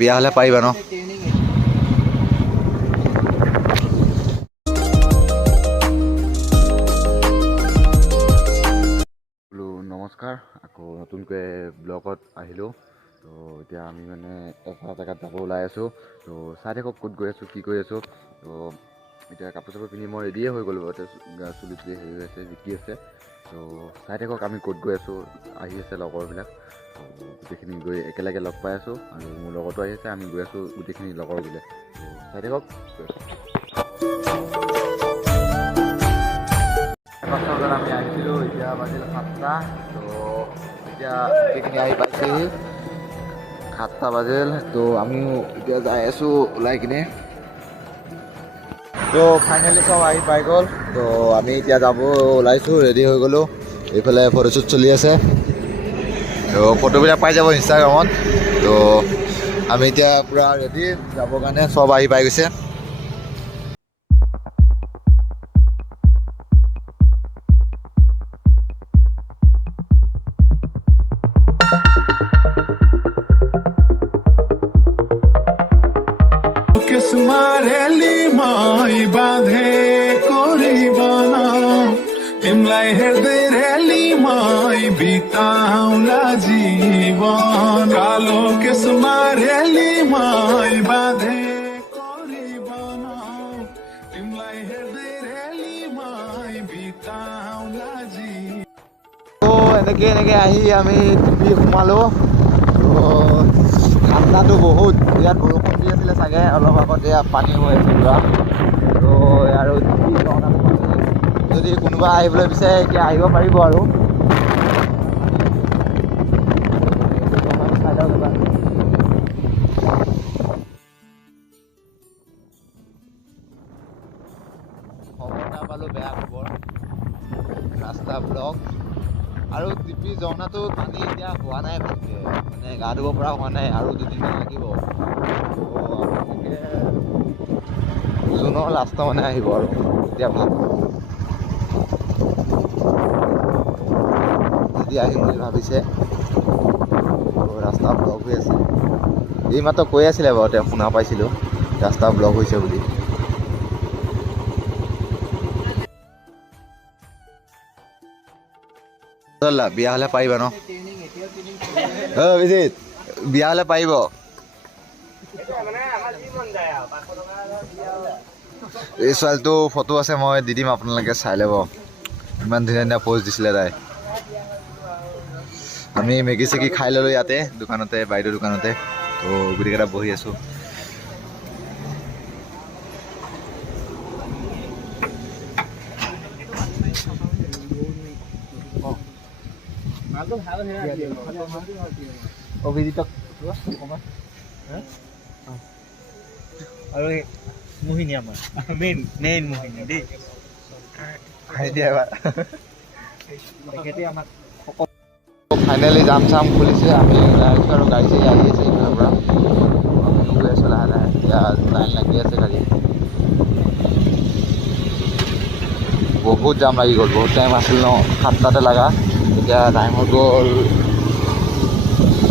বিয়া হলে পাৰিবা ন? নমস্কাৰ, আকৌ নতুনকৈ ব্লগত আহিলোঁ। তো এতিয়া আমি মানে এটা জেগাত যাব ওলাই আছোঁ। তো চাই থাকক ক'ত গৈ আছোঁ, কি কৰি আছোঁ। তো এতিয়া কাপোৰ চাপোৰ পিন্ধি মই ৰেডিয়ে হৈ গ'লোঁ। এতিয়া চুলি তুলি হেৰি আছে, জিকি আছে। তো চাই থাকক আমি ক'ত গৈ আছোঁ। আহি আছে লগৰবিলাক, তো গোটেইখিনি গৈ একেলগে লগ পাই আছোঁ। আৰু মোৰ লগতো আহি আছে, আমি গৈ আছোঁ গোটেইখিনি লগৰ বোলে। তো চাই থাকক। আমি আহিছিলোঁ, এতিয়া বাজিল 7টা। তো এতিয়া গোটেইখিনি আহি পাইছেহি, 7টা বাজিল। তো আমিও এতিয়া যাই আছোঁ ওলাই কিনে। তো ফাইনেলি চব আহি পাই গ'ল। তো আমি এতিয়া যাব ওলাইছোঁ, ৰেডি হৈ গ'লোঁ। এইফালে ফটোশ্বুট চলি আছে। তো ফটোবিলাক পাই যাব ইনষ্টাগ্ৰামত। তো আমি এতিয়া পূৰা ৰেডি যাবৰ কাৰণে, চব আহি পাই গৈছে। মাৰেলি মই বাঁধে কৰিবানা ইমলাই হেদেৰেলি মই বিতাওলা জীৱন কালো কেছ মাৰেলি মই বাঁধে কৰিবানা ইমলাই হেদেৰেলি মই বিতাওলা জীৱন। তো এনেকৈ আহি আমি টিপি সোমালোঁ। তো ঠাণ্ডাটো বহুত, ইয়াত বৰষুণ দি আছিলে চাগে অলপ আগত, ইয়াত পানী হৈ আছে পুৰা। তো আৰু যদি কোনোবা আহিবলৈ বিচাৰে এতিয়া আহিব পাৰিব আৰু। খবৰ নাপালোঁ, বেয়া খবৰ, ৰাস্তা ব্লক। আৰু টিপি ঝৰ্ণাটো পানী এতিয়া হোৱা নাই ভালকৈ, মানে গা ধুব পৰা হোৱা নাই, আৰু 2-3 দিন লাগিব। জুনৰ লাষ্ট মানে আহিব আৰু এতিয়া ভাল যদি আহিম বুলি ভাবিছে। ৰাস্তা ব্লক হৈ আছে, এই মাত্ৰ কৈ আছিলে বাৰু, তেওঁ শুনা পাইছিলোঁ ৰাস্তা ব্লক হৈছে বুলি। বিয়া হলে পাৰিবা ন? বিজিত, বিয়া হলে পাৰিব? এই ছোৱালীটো ফটো আছে, মই দি দিম, আপোনালোকে চাই ল'ব। ইমান ধুনীয়া ধুনীয়া প'জ দিছিলে তাই। আমি মেগী চেগি খাই ল'লোঁ ইয়াতে দোকানতে, বাইদেউৰ দোকানতে। তো গোটেইকেইটা বহি আছোঁ। অভিজিতক আৰু মোহিনী, আমাৰ মেইন মোহিনী দেই। ফাইনেলি জাম চাম খুলিছে, আমি ওলাই আহিছোঁ আৰু গাড়ী চাড়ী আহি আছে এইফালৰ পৰা। আমিও গৈ আছোঁ লাহে লাহে, এতিয়া লাইন লাগি আছে গাড়ী। বহুত জাম লাগি গ'ল, বহুত টাইম আছিল ন, 7টাতে লগা, এতিয়া টাইম হৈ গ'ল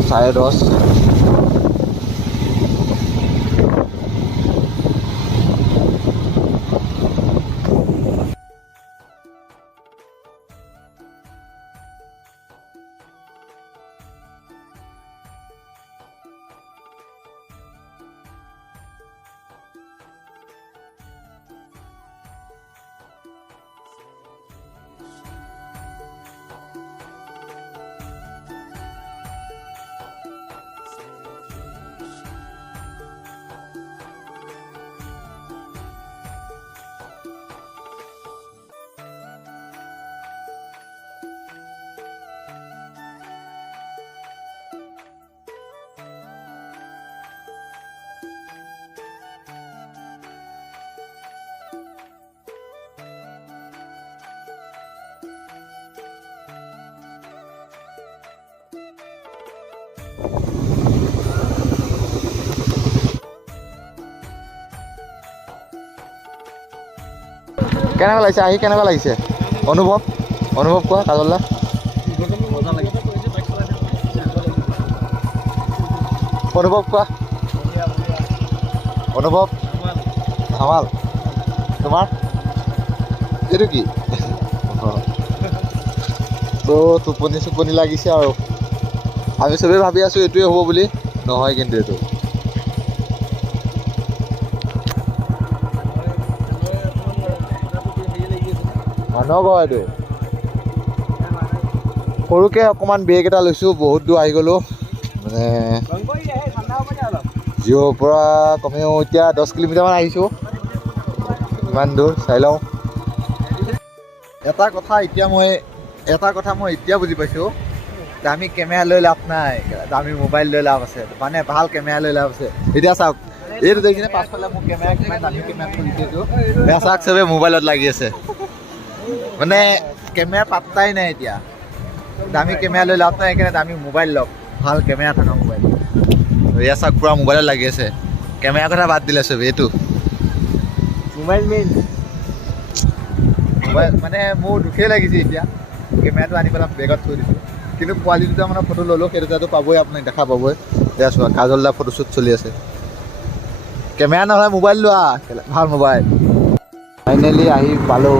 10:30। কেনেকুৱা লাগিছে আহি, কেনেকুৱা লাগিছে অনুভৱ কোৱা কাজল দা? অনুভৱ কোৱা। অনুভৱ ধামাল তোমাৰ এইটো কি তো টোপনি লাগিছে আৰু আমি চবেই ভাবি আছোঁ এইটোৱে হ'ব বুলি নহয় কিন্তু এইটো মানুহৰ ঘৰ এইটো সৰুকৈ অকণমান ব্ৰেক এটা লৈছোঁ বহুত দূৰ আহি গ'লোঁ মানে জিঅ'ৰ পৰা কমেও এতিয়া 10 কিলোমিটাৰমান আহিছোঁ ইমান দূৰ চাই লওঁ এটা কথা মই এতিয়া বুজি পাইছোঁ দামী কেমেৰা লৈ লাভ নাই দামী মোবাইল লৈ লাভ আছে মানে ভাল কেমেৰা লৈ লাভ আছে এতিয়া চাওক এইটো দেখিনে পাছফালে মোৰ কেমেৰা কিমান দামী কেমেৰাটো লিখিছোঁ এয়া চাওক চবে মোবাইলত লাগি আছে মানে কেমেৰা পাত্তাই নাই এতিয়া দামী কেমেৰা লৈ লাভ নাই সেইকাৰণে দামী মোবাইল লওক ভাল কেমেৰা থকা মোবাইল এয়া চাওক পূৰা মোবাইলত লাগি আছে কেমেৰাৰ কথা বাদ দিলে চবে এইটো মোবাইল মেইন মোবাইল মানে মোৰ দুখেই লাগিছে এতিয়া কেমেৰাটো আনি পেলাই বেগত থৈ দিছোঁ কিন্তু পোৱালি দুটামানৰ ফটো ল'লোঁ সেই দুটাটো পাবই আপুনি দেখা পাবই এয়া চোৱা কাজলদাৰ ফটোশ্বুট চলি আছে কেমেৰা নহয় মোবাইল লোৱা ভাল মোবাইল ফাইনেলি আহি পালোঁ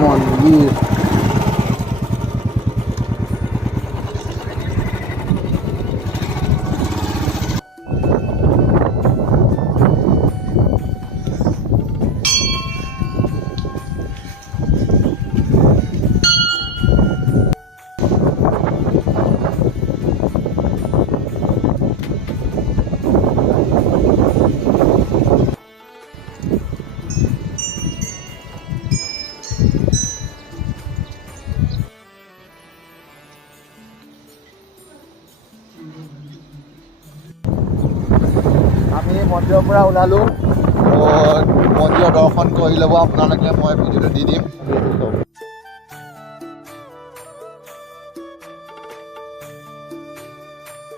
মন্দিৰ আমি মন্দিৰৰ পৰা ওলালোঁ মন্দিৰৰ দৰ্শন কৰি ল'ব আপোনালোকে মই ভিডিঅ'টো দি দিম